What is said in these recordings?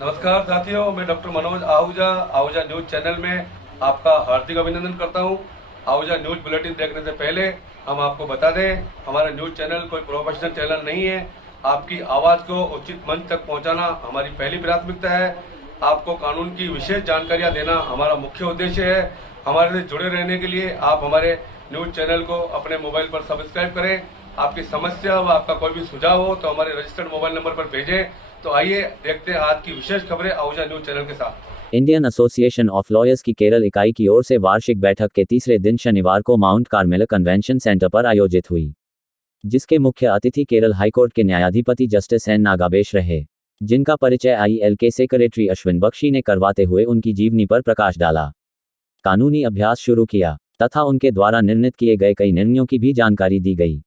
नमस्कार साथियों, मैं doctor Manoj Ahuja Ahuja news channel में आपका हार्दिक अभिनंदन करता हूं। आहूजा न्यूज़ बुलेटिन देखने से पहले हम आपको बता दें, हमारा न्यूज़ चैनल कोई प्रोफेशनल चैनल नहीं है। आपकी आवाज़ को उचित मंच तक पहुंचाना हमारी पहली प्राथमिकता है। आपको कानून की विशेष जानकारियां देना हमारा मुख्य उद्देश्य है। हमारे से जुड़े रहने के लिए आप हमारे न्यूज़ चैनल को अपने मोबाइल पर सब्सक्राइब करें। आपकी समस्या व आपका कोई भी सुझाव हो तो हमारे रजिस्टर्ड मोबाइल नंबर पर भेजें। तो आइए देखते हैं आज की विशेष खबरें आहूजा न्यूज़ चैनल के साथ। इंडियन एसोसिएशन ऑफ लॉयर्स की केरल इकाई की ओर से वार्षिक बैठक के तीसरे दिन शनिवार को माउंट कार्मेल कन्वेंशन सेंटर पर आयोजित हुई, जिसके मुख्य अतिथि केरल हाईकोर्ट के न्यायाधिपति जस्टिस एन नागाबेश रहे, जिनका परिचय आईएल के सेक्रेटरी अश्विन बख्शी ने करवाते हुए उनकी जीवनी पर प्रकाश डाला, कानूनी अभ्यास शुरू किया तथा उनके द्वारा निर्णित किए गए कई निर्णयों की भी जानकारी दी गई।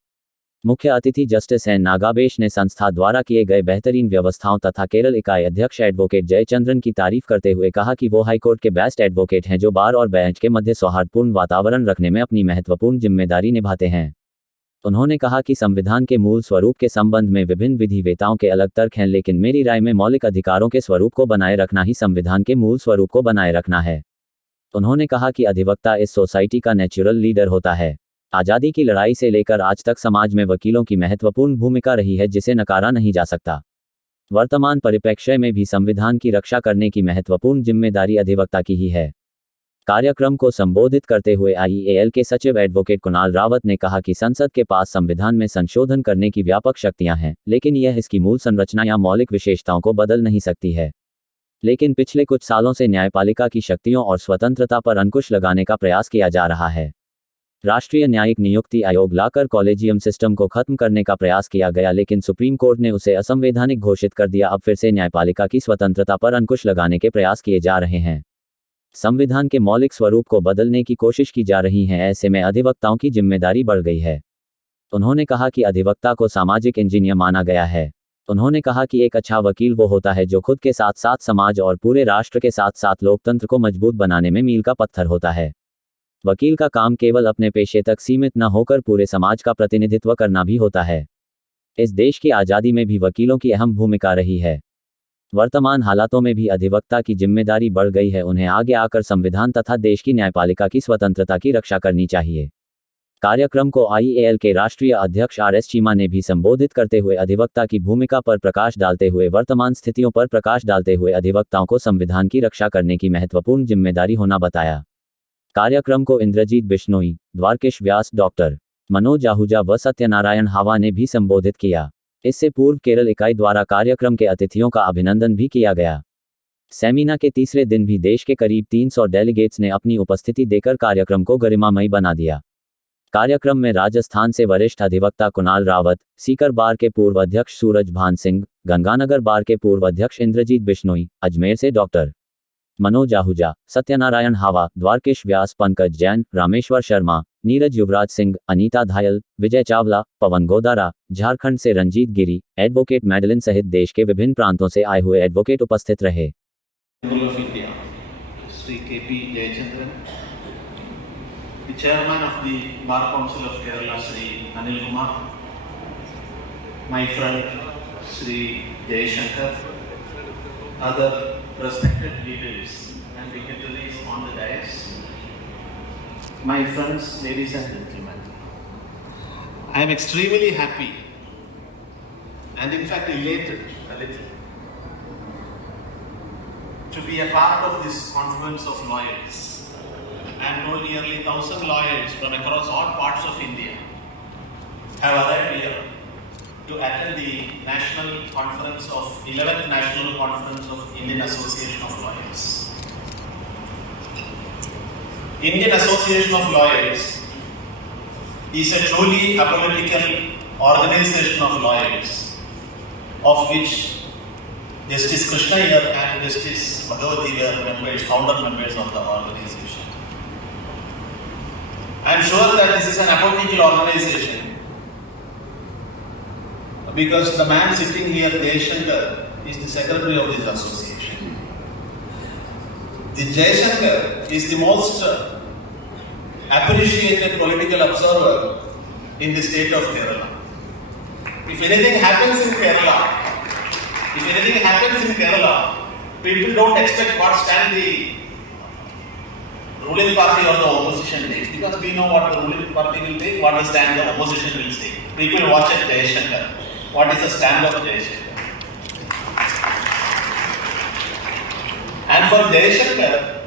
मुख्य अतिथि जस्टिस एन नागाबेश ने संस्था द्वारा किए गए बेहतरीन व्यवस्थाओं तथा केरल इकाई अध्यक्ष एडवोकेट जयचंद्रन की तारीफ करते हुए कहा कि वो हाईकोर्ट के बेस्ट एडवोकेट हैं जो बार और बेंच के मध्य सौहार्दपूर्ण वातावरण रखने में अपनी महत्वपूर्ण जिम्मेदारी निभाते हैं। उन्होंने कहा कि संविधान के मूल स्वरूप के संबंध में विभिन्न विधिवेताओं के अलग तर्क हैं, लेकिन मेरी राय में मौलिक अधिकारों के स्वरूप को बनाए रखना ही संविधान के मूल स्वरूप को बनाए रखना है। उन्होंने कहा कि अधिवक्ता इस सोसाइटी का नेचुरल लीडर होता है। आज़ादी की लड़ाई से लेकर आज तक समाज में वकीलों की महत्वपूर्ण भूमिका रही है, जिसे नकारा नहीं जा सकता। वर्तमान परिप्रेक्ष्य में भी संविधान की रक्षा करने की महत्वपूर्ण जिम्मेदारी अधिवक्ता की ही है। कार्यक्रम को संबोधित करते हुए आईएएल के सचिव एडवोकेट कुणाल रावत ने कहा कि संसद के पास संविधान में संशोधन करने की व्यापक शक्तियां हैं, लेकिन यह इसकी मूल संरचना या मौलिक विशेषताओं को बदल नहीं सकती है। लेकिन पिछले कुछ सालों से न्यायपालिका की शक्तियों और स्वतंत्रता पर अंकुश लगाने का प्रयास किया जा रहा है। राष्ट्रीय न्यायिक नियुक्ति आयोग लाकर कॉलेजियम सिस्टम को खत्म करने का प्रयास किया गया, लेकिन सुप्रीम कोर्ट ने उसे असंवैधानिक घोषित कर दिया। अब फिर से न्यायपालिका की स्वतंत्रता पर अंकुश लगाने के प्रयास किए जा रहे हैं। संविधान के मौलिक स्वरूप को बदलने की कोशिश की जा रही है। ऐसे में अधिवक्ताओं की जिम्मेदारी बढ़ गई है। उन्होंने कहा कि अधिवक्ता को सामाजिक इंजीनियर माना गया है। उन्होंने कहा कि एक अच्छा वकील वो होता है जो खुद के साथ साथ समाज और पूरे राष्ट्र के साथ साथ लोकतंत्र को मजबूत बनाने में मील का पत्थर होता है। वकील का काम केवल अपने पेशे तक सीमित न होकर पूरे समाज का प्रतिनिधित्व करना भी होता है। इस देश की आज़ादी में भी वकीलों की अहम भूमिका रही है। वर्तमान हालातों में भी अधिवक्ता की जिम्मेदारी बढ़ गई है। उन्हें आगे आकर संविधान तथा देश की न्यायपालिका की स्वतंत्रता की रक्षा करनी चाहिए। कार्यक्रम को आईएएल के राष्ट्रीय अध्यक्ष आरएस चीमा ने भी संबोधित करते हुए अधिवक्ता की भूमिका पर प्रकाश डालते हुए वर्तमान स्थितियों पर प्रकाश डालते हुए अधिवक्ताओं को संविधान की रक्षा करने की महत्वपूर्ण जिम्मेदारी होना बताया। कार्यक्रम को इंद्रजीत बिश्नोई, द्वारकेश व्यास, डॉक्टर मनोज आहूजा व सत्यनारायण हावा ने भी संबोधित किया। इससे पूर्व केरल इकाई द्वारा कार्यक्रम के अतिथियों का अभिनंदन भी किया गया। सेमिनार के तीसरे दिन भी देश के करीब 300 डेलीगेट्स ने अपनी उपस्थिति देकर कार्यक्रम को गरिमामयी बना दिया। कार्यक्रम में राजस्थान से वरिष्ठ अधिवक्ता कुणाल रावत, सीकर बार के पूर्व अध्यक्ष सूरज भान सिंह, गंगानगर बार के पूर्व अध्यक्ष इंद्रजीत बिश्नोई, अजमेर से डॉक्टर मनोज आहूजा, सत्यनारायण हावा, द्वारकेश व्यास, पंकज जैन, रामेश्वर शर्मा, नीरज युवराज सिंह, अनीता धायल, विजय चावला, पवन गोदारा, झारखंड से रंजीत गिरी, एडवोकेट मैडलिन सहित देश के विभिन्न प्रांतों से आए हुए एडवोकेट उपस्थित रहे। Shri KP Jayachandran, the chairman of the Bar Council of Kerala, Shri Anil Kumar, my friend Shri Jayashankar, other respected leaders and dignitaries on the dais, my friends, ladies and gentlemen, I am extremely happy and in fact elated a little to be a part of this conference of lawyers. And know nearly 1,000 lawyers from across all parts of India have arrived here to attend the national conference of 11th National Conference of Indian Association of Lawyers. Indian Association of Lawyers is a truly apolitical organization of lawyers, of which Justice Krishna here and Justice Bhagavati here members, founder members of the organization. I am sure that this is an apolitical organization because the man sitting here, Jayashankar, is the secretary of this association. The Jayashankar is the most appreciated political observer in the state of Kerala. If anything happens in Kerala, people don't expect what stand the ruling party or the opposition takes, because we know what the ruling party will take, what the stand the opposition will take. People watch at Jayashankar. What is the stand of Jayashankar? And for Jayashankar,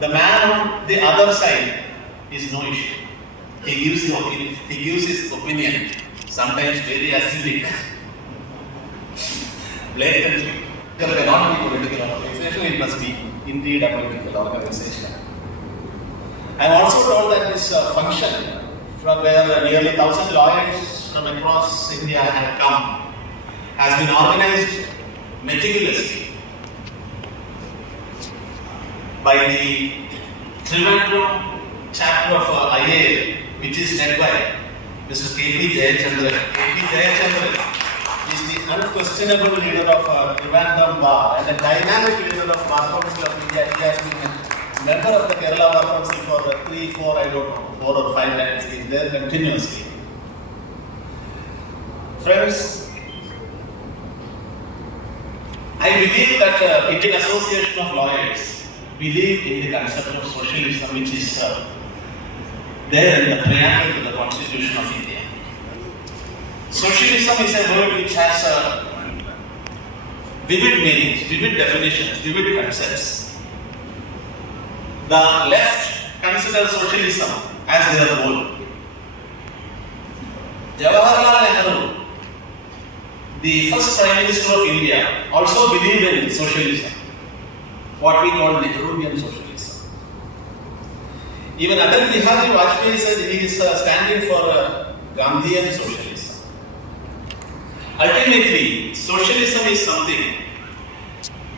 the man on the other side is no issue. He gives the opinion. He gives his opinion, sometimes very acidic, blatantly. There cannot be political organization, it must be indeed a political organization. I am also told that this function, from where nearly 1,000 lawyers from across India have come, has been organized meticulously by the Trivandrum chapter of IAL, which is led by Mr. K.P. Jayachandran. K.P. Jayachandran is the unquestionable leader of Trivandrum Bar and a dynamic leader of Bar Council of India. He has been a member of the Kerala Bar Council for 3, 4, I don't know, 4 or 5 times. He is there continuously. Friends, I believe that Indian Association of Lawyers believe in the concept of socialism, which is there in the preamble to the Constitution of India. Socialism is a word which has vivid meanings, vivid definitions, vivid concepts. The left considers socialism as their goal. Jawaharlal Nehru, the first Prime Minister of India, also believed in socialism, what we call Nehruvian socialism. Even Atal Bihari Vajpayee said he is standing for Gandhian socialism. Ultimately, socialism is something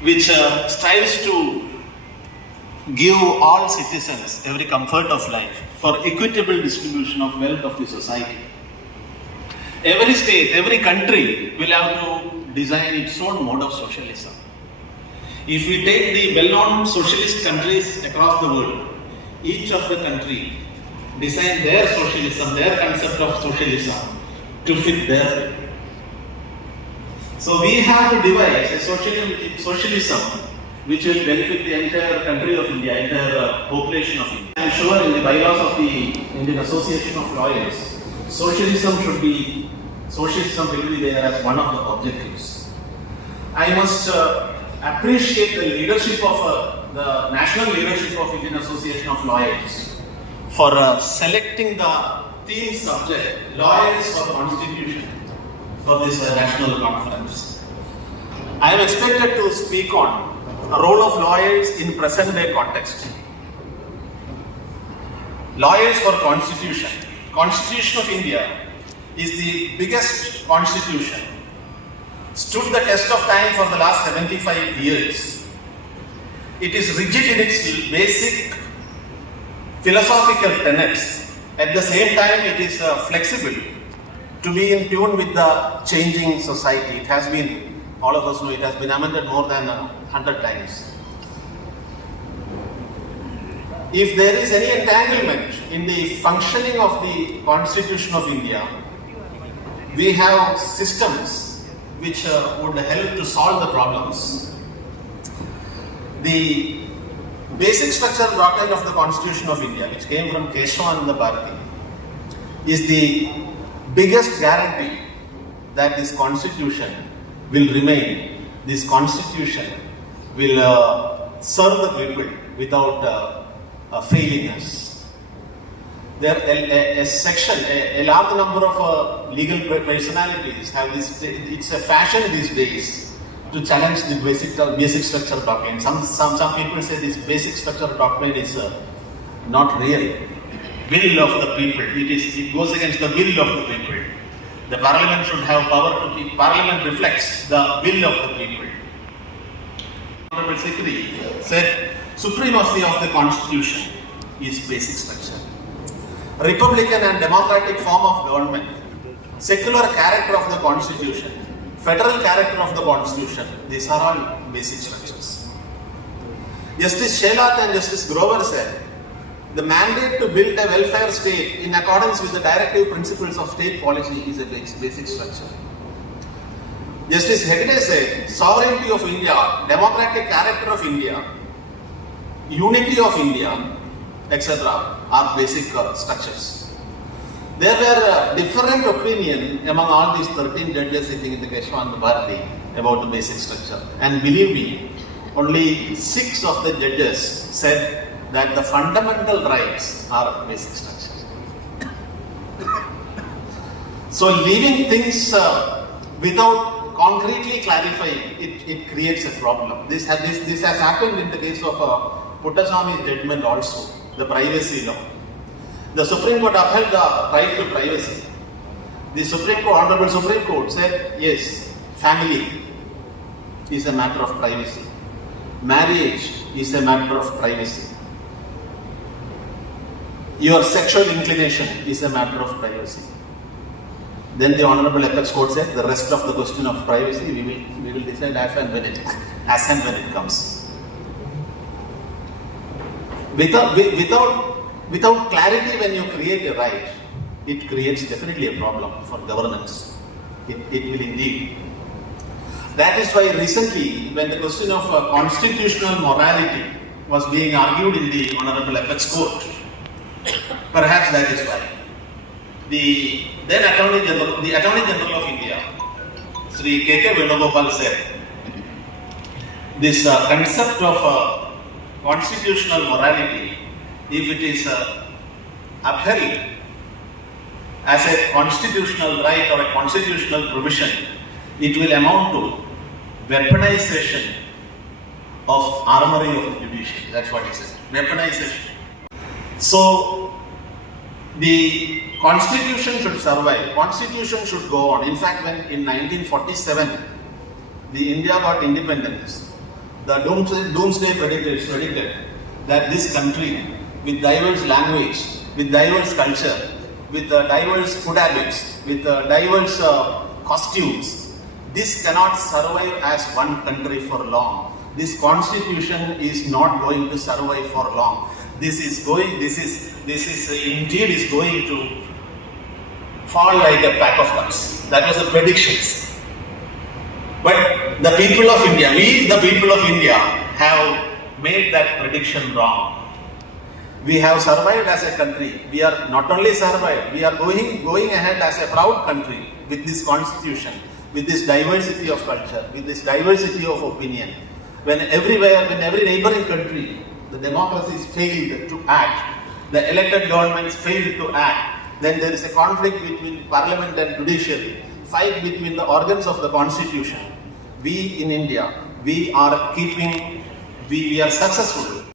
which strives to give all citizens every comfort of life for equitable distribution of wealth of the society. Every state, every country will have to design its own mode of socialism. If we take the well-known socialist countries across the world, each of the country design their socialism, their concept of socialism to fit their. So we have to devise a socialism which will benefit the entire country of India, entire population of India. I am sure in the bylaws of the Indian Association of Lawyers, socialism will be there as one of the objectives. I must appreciate the leadership of the national leadership of Indian Association of Lawyers for selecting the theme subject, Lawyers for Constitution, for this national conference. I am expected to speak on the role of lawyers in present day context. Lawyers for Constitution. Constitution of India is the biggest constitution, stood the test of time for the last 75 years. It is rigid in its basic philosophical tenets. At the same time, it is flexible to be in tune with the changing society. It has been, all of us know, it has been amended more than 100 times. If there is any entanglement in the functioning of the Constitution of India, we have systems which would help to solve the problems. The basic structure doctrine of the Constitution of India, which came from Keshavananda Bharati, is the biggest guarantee that this Constitution will remain, this Constitution will serve the people without failing us. There a section, a large number of legal personalities have this. It's a fashion these days to challenge the basic structure doctrine. Some people say this basic structure doctrine is not real. Will of the people. It goes against the will of the people. The Parliament should have power to keep. Parliament reflects the will of the people. Honorable Secretary said, supremacy of the Constitution is basic structure. Republican and democratic form of government, secular character of the Constitution, federal character of the Constitution, these are all basic structures. Justice Shelat and Justice Grover said, the mandate to build a welfare state in accordance with the directive principles of state policy is a basic structure. Justice Hegde said, sovereignty of India, democratic character of India, unity of India, etc. are basic structures. There were different opinion among all these 13 judges sitting in the Keshwant Bharati about the basic structure. And believe me, only 6 of the judges said that the fundamental rights are basic structure. So leaving things without concretely clarifying, it creates a problem. This has happened in the case of Puttaswamy's judgment also, the privacy law. The Supreme Court upheld the right to privacy. The Honorable Supreme Court said, yes, family is a matter of privacy. Marriage is a matter of privacy. Your sexual inclination is a matter of privacy. Then the Honorable Apex Court said, the rest of the question of privacy we will decide as and when it comes. Without clarity, when you create a right, it creates definitely a problem for governance. It will indeed. That is why recently, when the question of constitutional morality was being argued in the Honorable Apex Court, perhaps that is why the then Attorney General of India, Sri K.K. Venugopal said, this concept of constitutional morality, if it is upheld as a constitutional right or a constitutional provision, it will amount to weaponization of armory of the judiciary. That's what he says. Weaponization. So the Constitution should survive. Constitution should go on. In fact, when in 1947 the India got independence, the doomsday predators predicted that this country, with diverse language, with diverse culture, with diverse food habits, with diverse costumes, this cannot survive as one country for long. This constitution is not going to survive for long. This is going to fall like a pack of cards. That was the predictions. But the people of India, we the people of India have made that prediction wrong. We have survived as a country. We are not only survived, we are going ahead as a proud country with this constitution, with this diversity of culture, with this diversity of opinion. When every neighboring country, the democracies failed to act, the elected governments failed to act, then there is a conflict between parliament and judiciary, fight between the organs of the constitution. We in India, we are successful